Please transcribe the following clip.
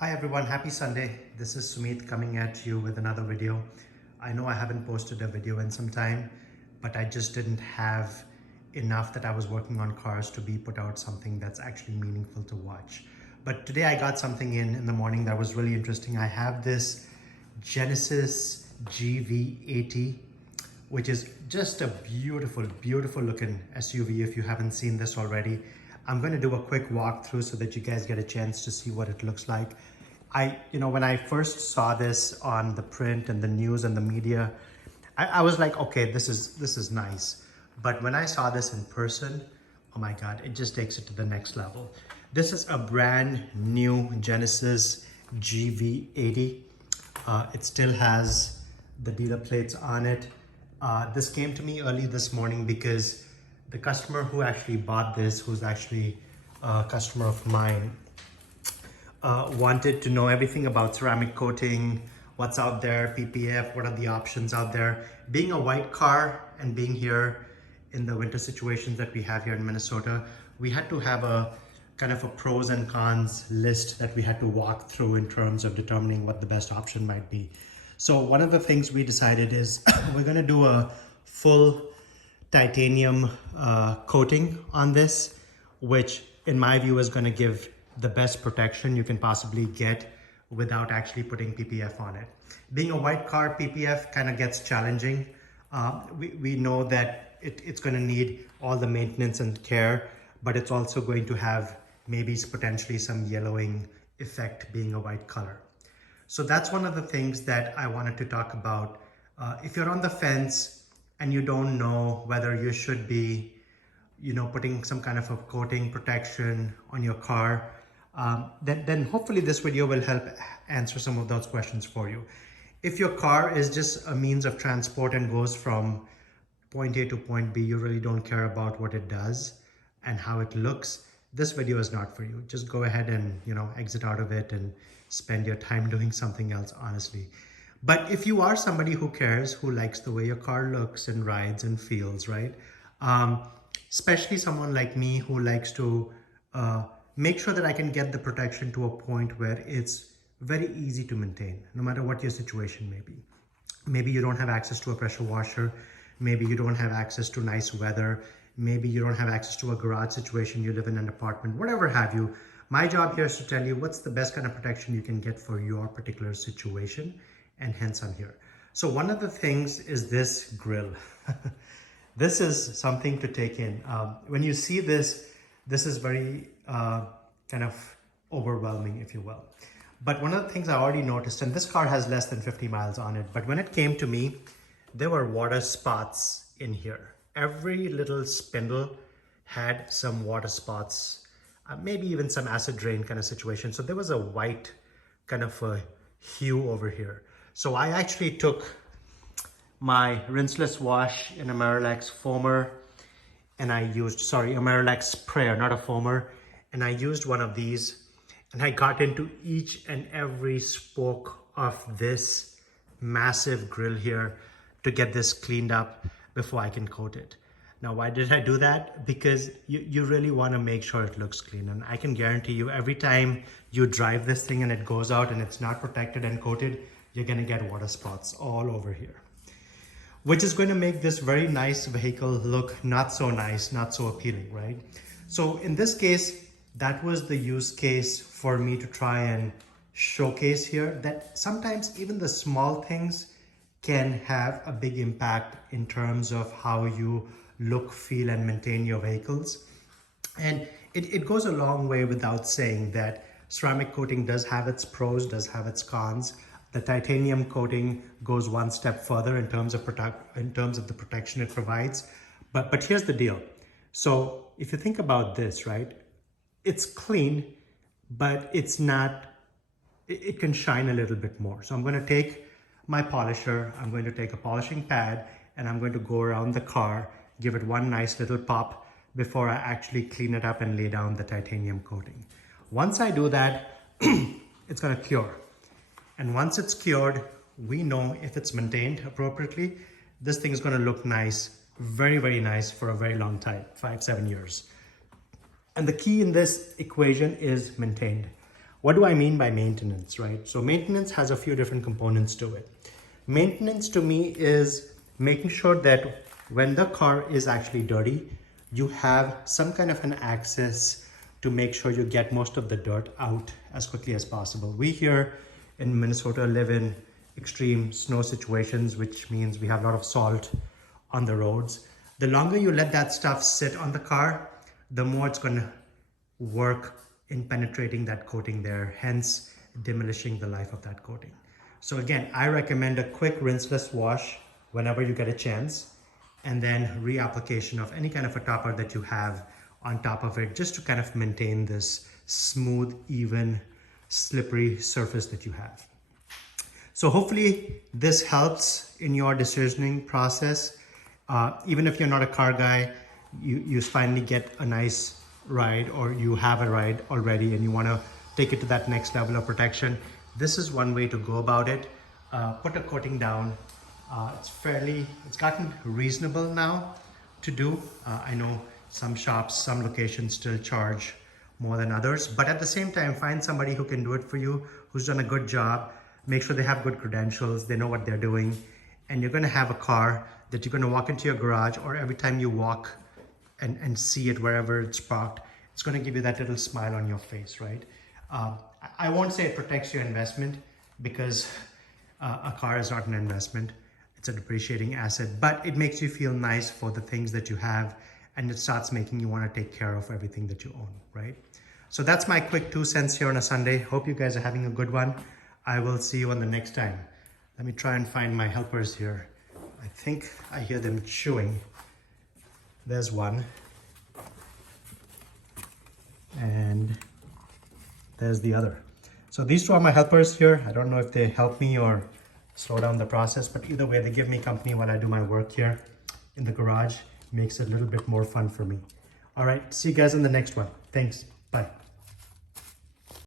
Hi everyone, happy Sunday. This is Sumit coming at you with another video. I know I haven't posted a video in some time, but I just didn't have enough that I was working on cars to be put out something that's actually meaningful to watch. But today I got something in the morning that was really interesting. I have this Genesis GV80, which is just a beautiful looking SUV if you haven't seen this already. I'm going to do a quick walkthrough so that you guys get a chance to see what it looks like. When I first saw this on the print and the news and the media, I was like, okay, this is nice. But when I saw this in person, oh my God, it just takes it to the next level. This is a brand new Genesis GV80. It still has the dealer plates on it. This came to me early this morning because the customer who actually bought this, who's actually a customer of mine, wanted to know everything about ceramic coating, what's out there, PPF, what are the options out there. Being a white car and being here in the winter situations that we have here in Minnesota, we had to have a kind of a pros and cons list that we had to walk through in terms of determining what the best option might be. So one of the things we decided is we're going to do a full titanium coating on this, which in my view is going to give the best protection you can possibly get without actually putting PPF on it. Being a white car, PPF kind of gets challenging. We know that it's going to need all the maintenance and care, but it's also going to have maybe potentially some yellowing effect being a white color. So that's one of the things that I wanted to talk about. If you're on the fence and you don't know whether you should be, putting some kind of a coating protection on your car, then hopefully this video will help answer some of those questions for you. If your car is just a means of transport and goes from point A to point B, you really don't care about what it does and how it looks, this video is not for you. Just go ahead and, exit out of it and spend your time doing something else, honestly. But if you are somebody who cares, who likes the way your car looks and rides and feels, right? Especially someone like me who likes to make sure that I can get the protection to a point where it's very easy to maintain, no matter what your situation may be. Maybe you don't have access to a pressure washer. Maybe you don't have access to nice weather. Maybe you don't have access to a garage situation. You live in an apartment, whatever have you. My job here is to tell you what's the best kind of protection you can get for your particular situation. And hence I'm here. So one of the things is this grille. This is something to take in. When you see this, this is very kind of overwhelming, if you will. But one of the things I already noticed, and this car has less than 50 miles on it, but when it came to me, there were water spots in here. Every little spindle had some water spots, maybe even some acid rain kind of situation. So there was a white kind of a hue over here. So I actually took my rinseless wash in a Miralax foamer and I used, a Miralax sprayer, not a foamer. And I used one of these and I got into each and every spoke of this massive grill here to get this cleaned up before I can coat it. Now, why did I do that? Because you really want to make sure it looks clean. And I can guarantee you every time you drive this thing and it goes out and it's not protected and coated, you're going to get water spots all over here, which is going to make this very nice vehicle look not so nice, not so appealing, right? So in this case, that was the use case for me to try and showcase here that sometimes even the small things can have a big impact in terms of how you look, feel, and maintain your vehicles. And it goes a long way without saying that ceramic coating does have its pros, does have its cons. The titanium coating goes one step further in terms of the protection it provides. But here's the deal. So if you think about this, right, it's clean, but it's not, it can shine a little bit more. So I'm going to take my polisher, I'm going to take a polishing pad, and I'm going to go around the car, give it one nice little pop before I actually clean it up and lay down the titanium coating. Once I do that, it's going to cure. And once it's cured, we know if it's maintained appropriately, this thing is going to look nice, very nice for a very long time, 5-7 years. And the key in this equation is maintained. What do I mean by maintenance, right? So maintenance has a few different components to it. Maintenance to me is making sure that when the car is actually dirty, you have some kind of an access to make sure you get most of the dirt out as quickly as possible. We here in Minnesota live in extreme snow situations, which means we have a lot of salt on the roads. The longer you let that stuff sit on the car, the more it's going to work in penetrating that coating there, hence demolishing the life of that coating. So again, I recommend a quick rinseless wash whenever you get a chance, and then reapplication of any kind of a topper that you have on top of it, just to kind of maintain this smooth, even, slippery surface that you have. So hopefully this helps in your decisioning process. Even if you're not a car guy, you finally get a nice ride, or you have a ride already and you want to take it to that next level of protection. This is one way to go about it. Put a coating down. It's gotten reasonable now to do. I know some shops, some locations still charge more than others, but at the same time, find somebody who can do it for you, who's done a good job. Make sure they have good credentials, they know what they're doing, and you're going to have a car that you're going to walk into your garage, or every time you walk and see it wherever it's parked, it's going to give you that little smile on your face, right? I won't say it protects your investment, because a car is not an investment. It's a depreciating asset, but it makes you feel nice for the things that you have, and it starts making you want to take care of everything that you own, right? So that's my quick 2 cents here on a Sunday. Hope you guys are having a good one. I will see you on the next time. Let me try and find my helpers here. I think I hear them chewing. There's one. And there's the other. So these two are my helpers here. I don't know if they help me or slow down the process, but either way, they give me company while I do my work here in the garage. Makes it a little bit more fun for me. All right, see you guys in the next one. Thanks, bye.